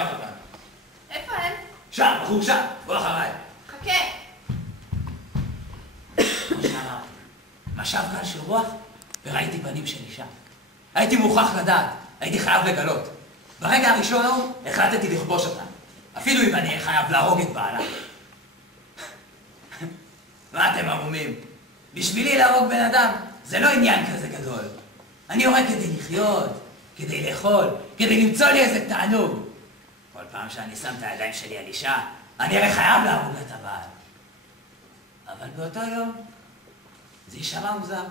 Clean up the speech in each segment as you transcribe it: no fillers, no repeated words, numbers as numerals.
קח אותם. איפה הם? שם, בחור שם, בוא אחריי. חכה. כמו שאמרתי, משב קל של רוח וראיתי פנים של אישה. הייתי מוכרח לדעת, הייתי חייב לגלות. ברגע הראשון ההוא החלטתי לכבוש אותה. אפילו אם אני אהיה חייב להרוג את בעלה. מה אתם עמומים? בשבילי להרוג בן אדם זה לא עניין כזה גדול. אני הורג כדי לחיות, כדי לאכול, כדי למצוא לי איזה תענוג. כל פעם שאני שם את הידיים שלי על אישה, אני הרי חייב להרוג את הבעל. אבל באותו יום זה יישמע מוזר.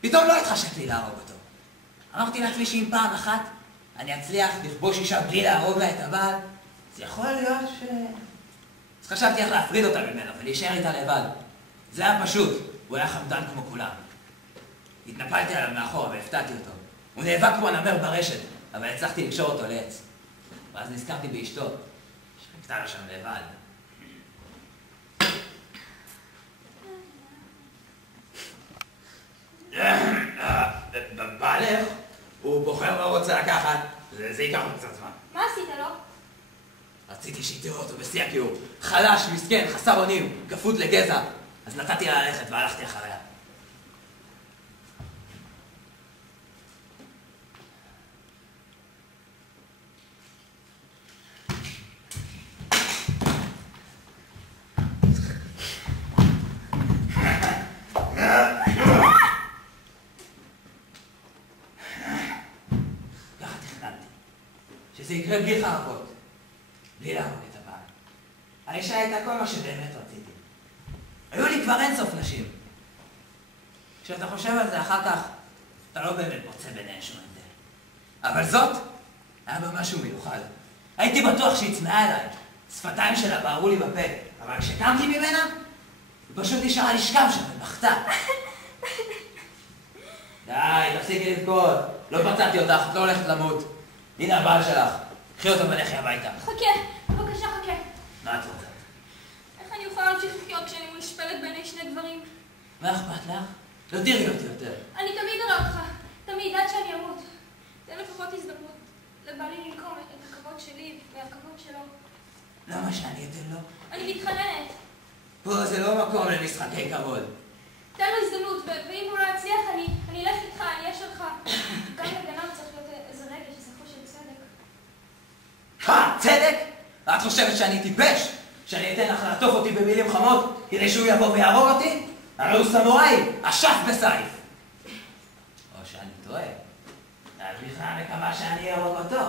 פתאום לא התחשק לי להרוג אותו. אמרתי לעצמי שאם פעם אחת אני אצליח לכבוש אישה בלי להרוג לה את הבעל, זה יכול להיות ש... אז חשבתי איך להפריד אותה ממנו ולהישאר איתה לבד. זה היה פשוט, הוא היה חמדן כמו כולם. התנפלתי עליו מאחורה והפתעתי אותו. הוא נאבק כמו נמר ברשת, אבל הצלחתי לקשור אותו לעץ. ואז נזכרתי באשתו, שחיכתה לה שם לבד. בעלך, הוא בוחר מה הוא רוצה לקחת, זה ייקח לו קצת זמן. מה עשית לו? רציתי שיתראו אותו בשיא הכיעור. חלש, מסכן, חסר אונים, גפות לגזע. אז נתתי לה ללכת והלכתי אחריה. ככה תכננתי. שזה יקרה בלי חרבות. בלי להרוג את הבעל. האישה הייתה כל מה שבאמת רציתי. היו לי כבר אינסוף נשים. כשאתה חושב על זה אחר כך, אתה לא באמת מוצא ביניהן שום הבדל. אבל זאת, היה בה משהו מיוחד. הייתי בטוח שהיא צמאה אליי. שפתיים שלה בערו לי בפה. אבל כשקמתי ממנה, היא פשוט נשארה לשכב שם ובכתה. די, תפסיקי לבכות. לא פצעתי אותך, את לא הולכת למות. הנה הבעל שלך. קחי אותו ולכי הביתה. חכה, בבקשה חכה. מה את רוצה? איך אני יכולה להמשיך לחיות כשאני מושפלת ביני שני גברים? מה אכפת לך? לא תראי אותי יותר. אני תמיד אראה אותך, תמיד עד שאני אמות. תן לפחות הזדמנות לבעלי לנקום את הכבוד שלי והכבוד שלו. למה שאני אתן לו? אני מתחננת. פה זה לא מקום למשחקי כבוד. תן לו הזדמנות, ואם הוא לא יצליח, אני אלך איתך, אני אהיה שלך. גם לגנב צריך להיות איזה רגע שזכו של צדק. צדק? את חושבת שאני טיפש? שאני אתן לך לעטוף אותי במילים חמות כדי שהוא יבוא ויהרוג אותי? הרי הוא סמוראי, אשף בסייף. או שאני טועה. את בכלל מקווה שאני אהרוג אותו.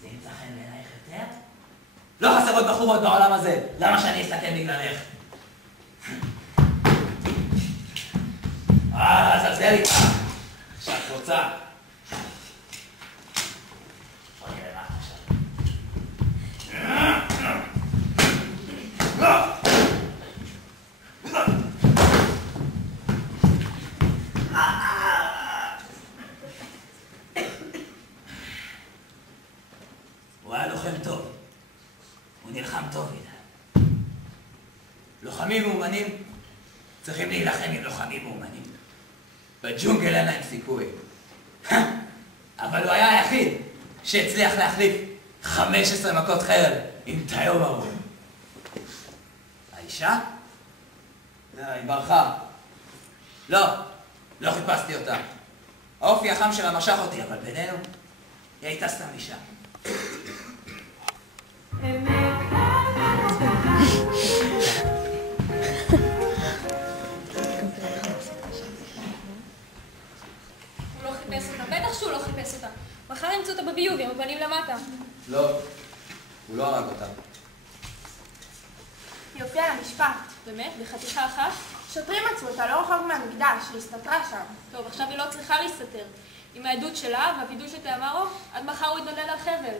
זה ימצא חן בעינייך יותר? לא חסרות בחורות בעולם הזה. למה שאני אסתכן בגללך? זלזל איתך. שאת רוצה. בוא נראה מה עכשיו. הוא היה לוחם טוב. הוא נלחם טוב מדי. לוחמים מאומנים צריכים להילחם עם לוחמים מאומנים. בג'ונגל אין להם סיכוי. אבל הוא היה היחיד שהצליח להחליף 15 מכות חרב עם תאום ארוך. האישה? היא ברחה. לא חיפשתי אותה. האופי החם שלה משך אותי, אבל בינינו, היא הייתה סתם אישה. בטח שהוא לא חיפש אותה. מחר ימצאו אותה בביוב, עם הפנים למטה. לא, הוא לא הרג אותה. היא הופיעה למשפט. באמת? בחתיכה אחת? שוטרים מצאו אותה לא רחוק מהמקדש, היא הסתתרה שם. טוב, עכשיו היא לא צריכה להסתתר. עם העדות שלה והווידוי שתאמרו, עד מחר הוא יתנדל על חבל.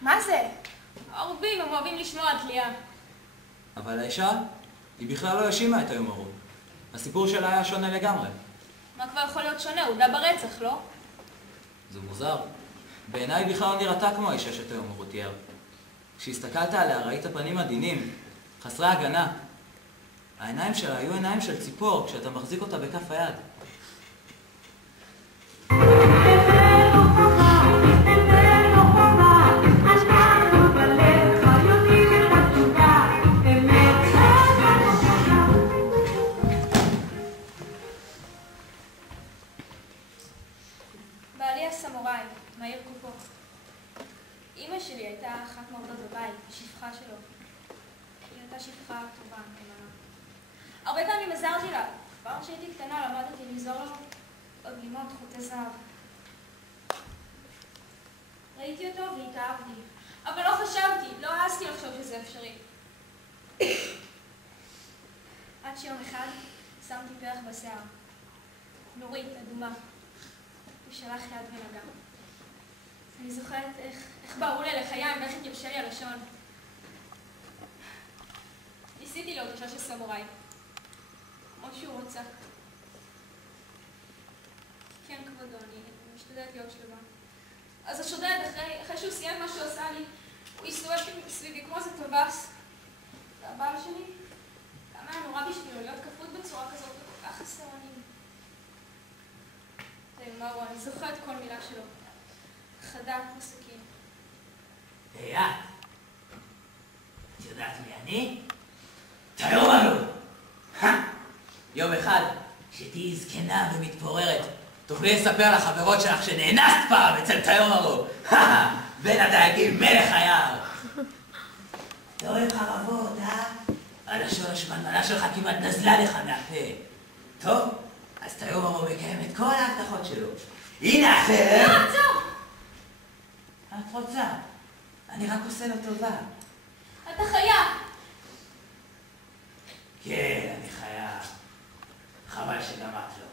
מה זה? העורבים, הם אוהבים לשמוע על תלייה. אבל האישה, היא בכלל לא האשימה את היום ההוא. הסיפור שלה היה שונה לגמרי. מה כבר יכול להיות שונה? הוא הודה ברצח, לא? זה מוזר. בעיניי בכלל לא נראתה כמו האישה שאת היום ההוא תיאר. כשהסתכלת עליה ראית פנים עדינים, חסרי הגנה. העיניים שלה היו עיניים של ציפור כשאתה מחזיק אותה בכף היד. בעלי הסמוראי, מהעיר קופו. אמא שלי הייתה אחת מעובדות בבית, השפחה שלו. היא הייתה שפחה טובה, נאמנה. הרבה פעמים עזרתי לה. כבר כשהייתי קטנה למדתי לזור לו עוד לימוד חוטי זהב. ראיתי אותו והתאהבתי. אבל לא חשבתי, לא העזתי לחשוב שזה אפשרי. עד שיום אחד שמתי פרח בשיער. נורית, אדומה. הוא שלח יד ונגע. אני זוכרת איך בערו לי לחיים ואיך התייבשה לי הלשון. ניסיתי לו תחושה של סמוראי. כמו שהוא רוצה. כן, כבודו, אני משתדלת להיות שלווה. אז השודד, אחרי שהוא סיים מה שהוא עשה לי, הוא הסתובב סביבי כמו איזה טווס. והבעל שלי, כמה היה נורא בשבילו להיות כפות בצורה כזאת וכל כך חסר אונים. מרו, אני זוכרת כל מילה שלו. חדה כמו סכין. היי, את יודעת מי אני? תיאור מרו! יום אחד, כשתהיי זקנה ומתפוררת, תוכלי לספר לחברות שלך שנאנסת פעם אצל תיאור מרו. בין הדייגים מלך היער. אתה אוהב חרבות, הלשון השמנמנה שלך כמעט נזלה לך מהפה. טוב, אז תיאור מרו מקיים את כל ההבטחות שלו. הנה אחר! לא, עצור! את רוצה? אני רק עושה לו טובה. אתה חייב! כן, אני חייב. חבל שגם את לא.